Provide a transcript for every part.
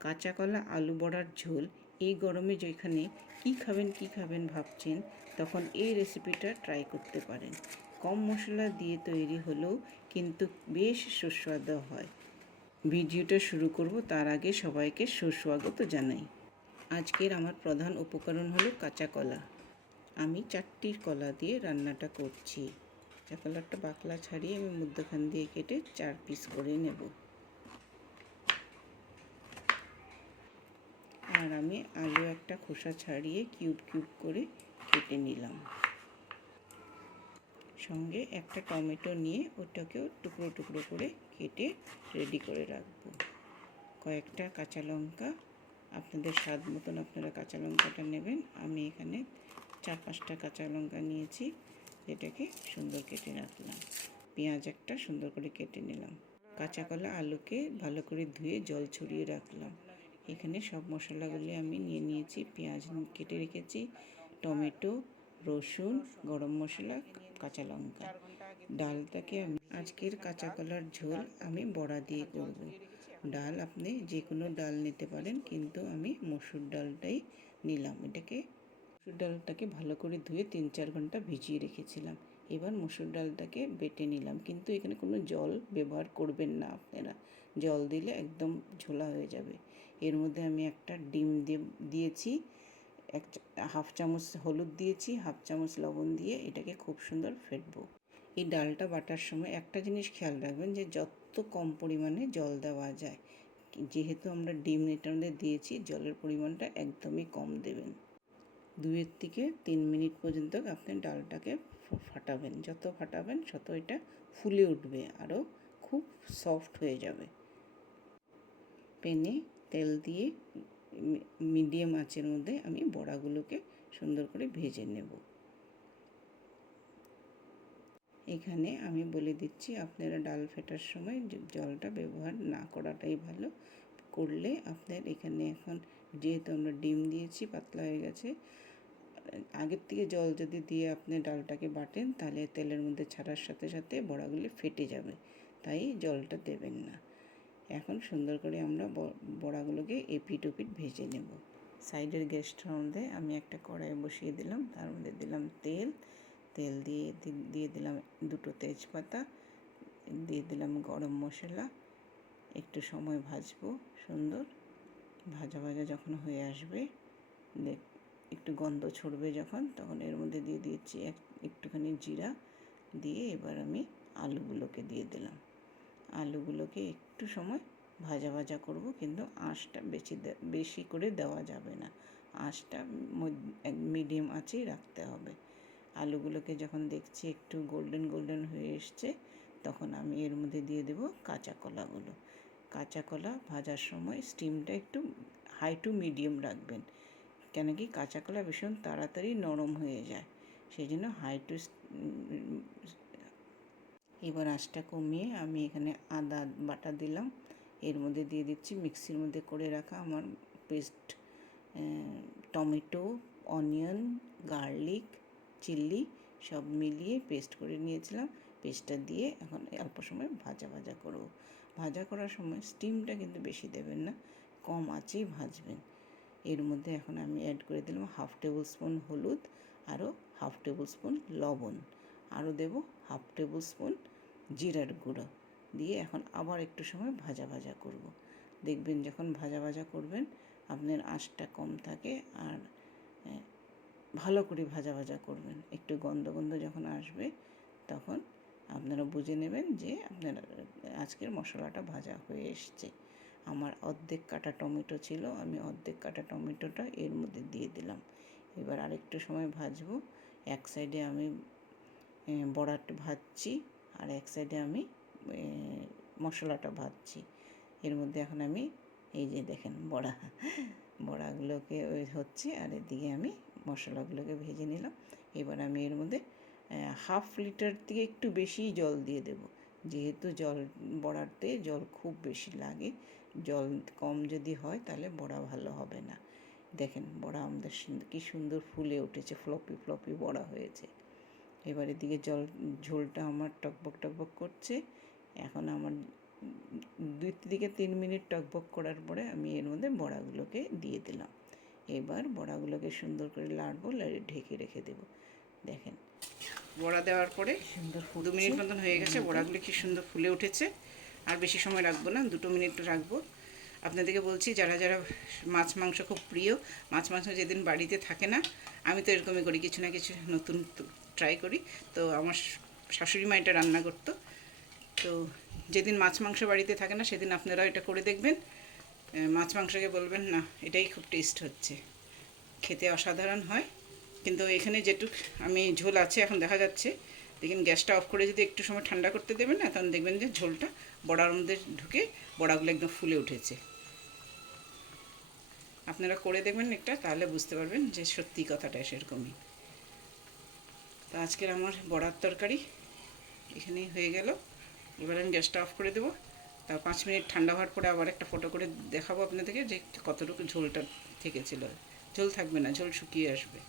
কাঁচা কলা আলু বড়ার ঝোল। এই গরমে যেখানে কী খাবেন ভাবছেন, তখন এই রেসিপিটা ট্রাই করতে পারেন। কম মশলা দিয়ে তৈরি হলেও কিন্তু বেশ সুস্বাদু হয়। ভিডিওটা শুরু করব তার আগে সবাইকে সুস্বাগত জানাই। আজকের আমার প্রধান উপকরণ হলো কাঁচা কলা। আমি 4টি কলা দিয়ে রান্নাটা করছি। কাঁচা কলাটা বাকলা ছাড়িয়ে আমি মধ্যখান দিয়ে কেটে 4 পিস করে নেব। আর আমি আলু একটা খোসা ছাড়িয়ে কিউব করে কেটে নিলাম। সঙ্গে একটা টমেটো নিয়ে ওটাকেও টুকরো করে কেটে রেডি করে রাখবো। কয়েকটা কাঁচা লঙ্কা, আপনাদের স্বাদ মতন আপনারা কাঁচা লঙ্কাটা নেবেন। আমি এখানে 4-5টা কাঁচা লঙ্কা নিয়েছি, যেটাকে সুন্দর কেটে রাখলাম। পেঁয়াজ একটা সুন্দর করে কেটে নিলাম। কাঁচা কলা আলুকে ভালো করে ধুয়ে জল ছড়িয়ে রাখলাম। এখানে সব মশলাগুলি আমি নিয়ে নিয়েছি। পেঁয়াজ কেটে রেখেছি, টমেটো, রসুন, গরম মশলা, কাঁচা লঙ্কা। ডালটাকে আজকের কাঁচা কলার ঝোল আমি বড়া দিয়ে করব। ডাল আপনি যে কোনো ডাল নিতে পারেন, কিন্তু আমি মসুর ডালটাই নিলাম। মসুর ডালটাকে ভালো করে ধুয়ে 3-4 ঘন্টা ভিজিয়ে রেখেছিলাম। এবার মসুর ডালটাকে বেটে নিলাম, কিন্তু এখানে কোনো জল ব্যবহার করবেন না আপনারা। জল দিলে একদম ঝোলা হয়ে যাবে। এর মধ্যে আমি একটা ডিম দিয়েছি, 1/2 চামচ হলুদ দিয়েছি, 1/2 চামচ লবণ দিয়ে এটাকে খুব সুন্দর ফেটবো। এই ডালটা বাটার সময় একটা জিনিস খেয়াল রাখবেন, যে যত কম পরিমাণে জল দেওয়া যায়। যেহেতু আমরা ডিম এটার মধ্যে দিয়েছি, জলের পরিমাণটা একদমই কম দেবেন। 2 থেকে 3 মিনিট পর্যন্ত আপনি ডালটাকে ফাটাবেন। যত ফাটাবেন তত এটা ফুলে উঠবে, আরও খুব সফট হয়ে যাবে। প্যানে তেল দিয়ে মিডিয়াম আঁচের মধ্যে আমি বড়াগুলোকে সুন্দর করে ভেজে নেব। এখানে আমি বলে দিচ্ছি, আপনারা ডাল ফেটার সময় জলটা ব্যবহার না করাটাই ভালো। করলে আপনার এখানে এখন যেহেতু আমরা ডিম দিয়েছি, পাতলা হয়ে গেছে। আগের থেকে জল যদি দিয়ে আপনি ডালটাকে বাটেন, তাহলে তেলের মধ্যে ছাড়ার সাথে সাথে বড়াগুলি ফেটে যাবে, তাই জলটা দেবেন না। এখন সুন্দর করে আমরা বড়াগুলোকে এপিট ওপিট ভেজে নেব। সাইডের গ্যাসটার মধ্যে আমি একটা কড়াই বসিয়ে দিলাম, তার মধ্যে দিলাম তেল দিয়ে দিলাম 2টো তেজপাতা, দিয়ে দিলাম গরম মশলা। একটু সময় ভাজবো। সুন্দর ভাজা যখন হয়ে আসবে, একটু গন্ধ ছড়বে যখন, তখন এর মধ্যে দিয়ে দিয়েছি একটুখানি জিরা দিয়ে এবার আমি আলুগুলোকে দিয়ে দিলাম। আলুগুলোকে একটু সময় ভাজা করব, কিন্তু আঁচটা বেশি করে দেওয়া যাবে না। আঁচটা মিডিয়াম আঁচেই রাখতে হবে। আলুগুলোকে যখন দেখছি একটু গোল্ডেন হয়ে এসছে, তখন আমি এর মধ্যে দিয়ে দেব কাঁচা কলাগুলো। কাঁচা কলা ভাজার সময় স্টিমটা একটু হাই টু মিডিয়াম রাখবেন, কেন কি কাঁচা কলা ভীষণ তাড়াতাড়ি নরম হয়ে যায়, সেই জন্য হাই টু। এবার আঁচটা কমিয়ে আমি এখানে আদা বাটা দিলাম। এর মধ্যে দিয়ে দিচ্ছি মিক্সির মধ্যে করে রাখা আমার paste, tomato, onion, garlic, chilli সব মিলিয়ে পেস্ট করে নিয়েছিলাম। পেস্টটা দিয়ে এখন অল্প সময় ভাজা করব। ভাজা করার সময় স্টিমটা কিন্তু বেশি দেবেন না, কম আঁচেই ভাজবেন। এর মধ্যে এখন আমি অ্যাড করে দিলাম 1/2 টেবিল স্পুন হলুদ, আরও 1/2 টেবিল স্পুন লবণ, আরও দেব 1/2 টেবিল স্পুন জিরার গুঁড়ো দিয়ে এখন আবার একটু সময় ভাজা করব। দেখবেন যখন ভাজা করবেন, আপনার আঁচটা কম থাকে, আর ভালো করে ভাজা করবেন। একটু গন্ধ যখন আসবে, তখন আপনারা বুঝে নেবেন যে আপনার আজকের মশলাটা ভাজা হয়ে এসছে। আমার অর্ধেক কাটা টমেটো ছিল, আমি অর্ধেক কাটা টমেটোটা এর মধ্যে দিয়ে দিলাম। এবার আরেকটু সময় ভাজবো। এক সাইডে আমি বড়াটা ভাজছি, আর এক সাইডে আমি মশলাটা ভাজছি। এর মধ্যে এখন আমি এই যে দেখেন বড়াগুলোকে হচ্ছে, আর এদিকে আমি মশলাগুলোকে ভেজে নিলাম। এবার আমি এর মধ্যে 1/2 লিটার থেকে একটু বেশি জল দিয়ে দেব, যেহেতু বড়াতে জল খুব বেশি লাগে। জল কম যদি হয় তাহলে বড়া ভালো হবে না। দেখেন বড়া আমাদের কি সুন্দর ফুলে উঠেছে, ফ্লপি বড়া হয়েছে। এবার এদিকে ঝোলটা আমার টকবক করছে। এখন আমার 2 থেকে 3 মিনিট টকবক করার পরে আমি এর মধ্যে বড়াগুলোকে দিয়ে দিলাম। এবার বড়াগুলোকে সুন্দর করে লাড়বো, ঢেকে রেখে দেবো। দেখেন বড়া দেওয়ার পরে সুন্দর 2 মিনিট মতন হয়ে গেছে, বড়াগুলো কি সুন্দর ফুলে উঠেছে। আর বেশি সময় রাখবো না, 2 মিনিট রাখবো। আপনাদেরকে বলছি, যারা যারা মাছ মাংস খুব প্রিয়, মাছ মাংস যেদিন বাড়িতে থাকে না, আমি তো এরকমই করি, কিছু না কিছু নতুন ট্রাই করি। তো আমার শাশুড়ি মা এটা রান্না করতো। তো যেদিন মাছ মাংস বাড়িতে থাকে না, সেদিন আপনারাও এটা করে দেখবেন। মাছ মাংসকে বলবেন না এটাই খুব টেস্ট হচ্ছে, খেতে অসাধারণ হয়। কিন্তু এখানে যেটুক আমি ঝোল আছে এখন দেখা যাচ্ছে, দেখুন গ্যাসটা অফ করে যদি একটু সময় ঠান্ডা করতে দেবেন না, তখন দেখবেন যে ঝোলটা বড়ার মধ্যে ঢুকে বড়াগুলো একদম ফুলে উঠেছে। আপনারা করে দেখবেন একটা, তাহলে বুঝতে পারবেন যে সত্যি কথাটা সেরকমই। তো আজকের আমার বড়ার তরকারি এখানেই হয়ে গেল। এবার আমি গ্যাসটা অফ করে দেবো। তা 5 মিনিট ঠান্ডা হওয়ার পরে আবার একটা ফটো করে দেখাবো আপনাদেরকে যে কতটুকু ঝোলটা থেকেছিল। ঝোল থাকবে না, ঝোল শুকিয়ে আসবে।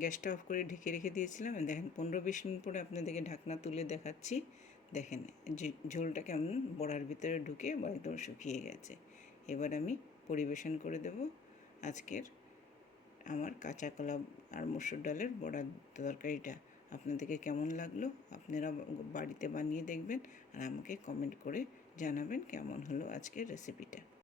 গ্যাসটা অফ করে ঢেকে রেখে দিয়েছিলাম। দেখেন 15-20 মিনিট পরে আপনাদেরকে ঢাকনা তুলে দেখাচ্ছি। দেখেন যে ঝোলটা কেমন বড়ার ভিতরে ঢুকে একদম শুকিয়ে গেছে। এবার আমি পরিবেশন করে দেব আজকের আমার কাঁচা কলা আর মসুর ডালের বড়ার তরকারিটা। আপনাদেরকে কেমন লাগলো আপনারা বাড়িতে বানিয়ে দেখবেন, আর আমাকে কমেন্ট করে জানাবেন কেমন হলো আজকের রেসিপিটা।